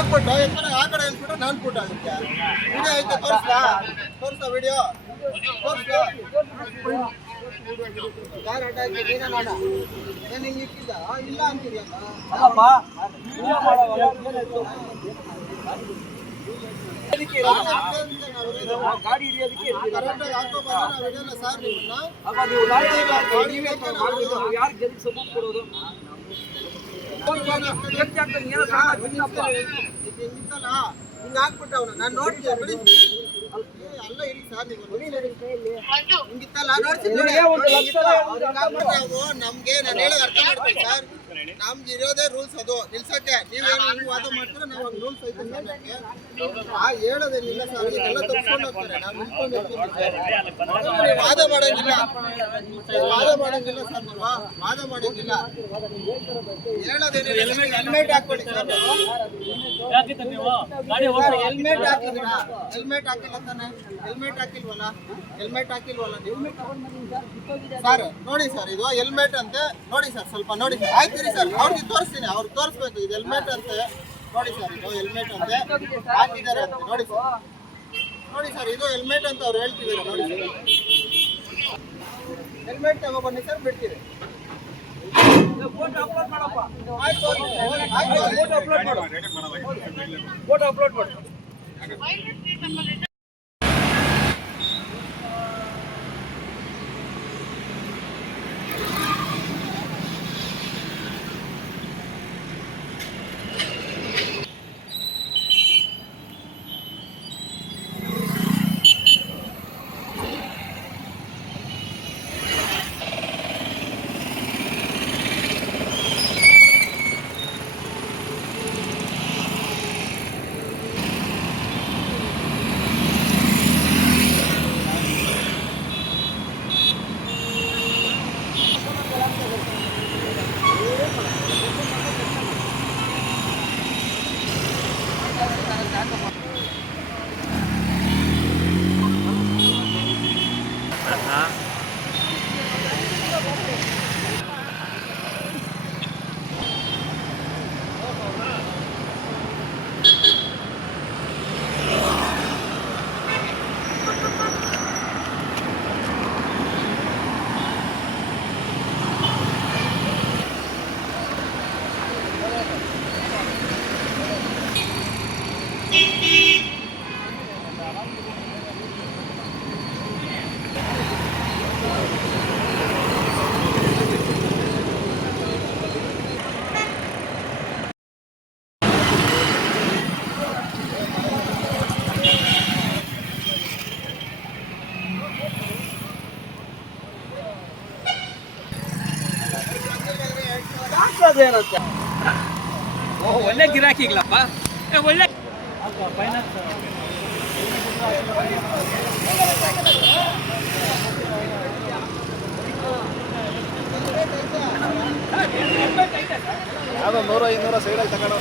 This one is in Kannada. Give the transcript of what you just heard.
ಹಾಕ್ಬಿಟ್ಟು ಆ ಕಡೆ ಹೇಳ್ಬಿಟ್ಟು ನಾನು ಫುಟ್ ಆಗುತ್ತೆ ವಿಡಿಯೋ ಐತೆ ತೋರಿಸ್ತಾ ವಿಡಿಯೋ ಯಾರು ಅಡ್ಡ ನೀನೇ ನೋಡ ಏನು ಹಿಂಗೆ ಇಕ್ಕಿದ್ದ ಇಲ್ಲ ಅಂತೀರಿಯಲ್ಲ ಗಾಡಿ ಹಿಡಿಯೋದಕ್ಕೆ ಕರೆಕ್ಟಾಗಿ ಹಾಕೋ ವಿಡಿಯೋನ ಸರ್ ನಿಮ್ಮನ್ನ ಯಾರು ಗೆದ್ದು ಸಪೋರ್ಟ್ ಕೊಡೋದು ಹಿಂಗಿತ್ತಲ್ಲ ಹಿಂಗೆ ಹಾಕ್ಬಿಟ್ಟು ಅವನು ನಾನು ನೋಡ್ತೀನಿ ಅಲ್ಲ ಇರಿ ಸರ್ ನೀವು ಹಿಂಗಿತ್ತಲ್ಲ ನಮ್ಗೆ ನಾನು ಹೇಳೋದು ಅರ್ಥ ಮಾಡ್ತೀನಿ ಸರ್ ನಮ್ಗೆ ಇರೋದೇ ರೂಲ್ಸ್ ಅದು ನಿಲ್ಸಕ್ಕೆ ನೀವೇನು ಹಿಂಗೆ ವಾದ ಮಾಡ್ತೀರ ನಾವು ಹಂಗೆ ರೂಲ್ಸ್ ಐತೆ ನಮಗೆ ಹೇಳೋದೇನಿಲ್ಲ ಸರ್ ಇದೆಲ್ಲ ತಪ್ಪಿಸ್ಕೊಂಡು ಹೋಗ್ತಾರೆ ನಾವು ನಿಂತ್ಕೊಂಡು ವಾದ ಮಾಡಂಗಿಲ್ಲ ಸರ್ ನೀವು ವಾದ ಮಾಡಂಗಿಲ್ಲ ಹೇಳೋದೇನಿಲ್ಲ ಹೆಲ್ಮೆಟ್ ಹಾಕೊಳ್ಳಿ ಸರ್ ಹೆಲ್ಮೆಟ್ ಹಾಕಿದ್ದೀರಾ ಹೆಲ್ಮೆಟ್ ಹಾಕಿಲ್ಲ ತಾನೆ ಹೆಲ್ಮೆಟ್ ಹಾಕಿಲ್ವಲ್ಲ ನೀವು ಸರ್ ನೋಡಿ ಸರ್ ಇದು ಹೆಲ್ಮೆಟ್ ಅಂತೆ ನೋಡಿ ಸರ್ ಸ್ವಲ್ಪ ನೋಡಿ ಸರ್ ಆಯ್ತೀರಿ ಸರ್ ಅವ್ರಿಗೆ ತೋರಿಸ್ತೀನಿ ಅವ್ರಿಗೆ ತೋರಿಸ್ಬೇಕು ಇದು ಹೆಲ್ಮೆಟ್ ಅಂತೆ ನೋಡಿ ಸರ್ ಇದು ಹೆಲ್ಮೆಟ್ ಅಂತೆ ಹಾಕಿದ್ದಾರೆ ಅಂತೆ ನೋಡಿ ಸರ್ ಇದು ಹೆಲ್ಮೆಟ್ ಅಂತ ಅವ್ರು ಹೇಳ್ತಿದ್ದಾರೆ ನೋಡಿ ಸರ್ ಹೆಲ್ಮೆಟ್ ತಗೊಬನ್ನಿ ಸರ್ ಬಿಡ್ತೀರಿ ಫೋಟೋ ಅಪ್ಲೋಡ್ ಮಾಡಿ ಒಳ್ಳೆ ಗಿರಾಕಿಗಳಪ್ಪ ಒಳ್ಳೆ ಯಾವುದೋ 100-200 ಸೈಡಲ್ಲಿ ತಗೊಂಡು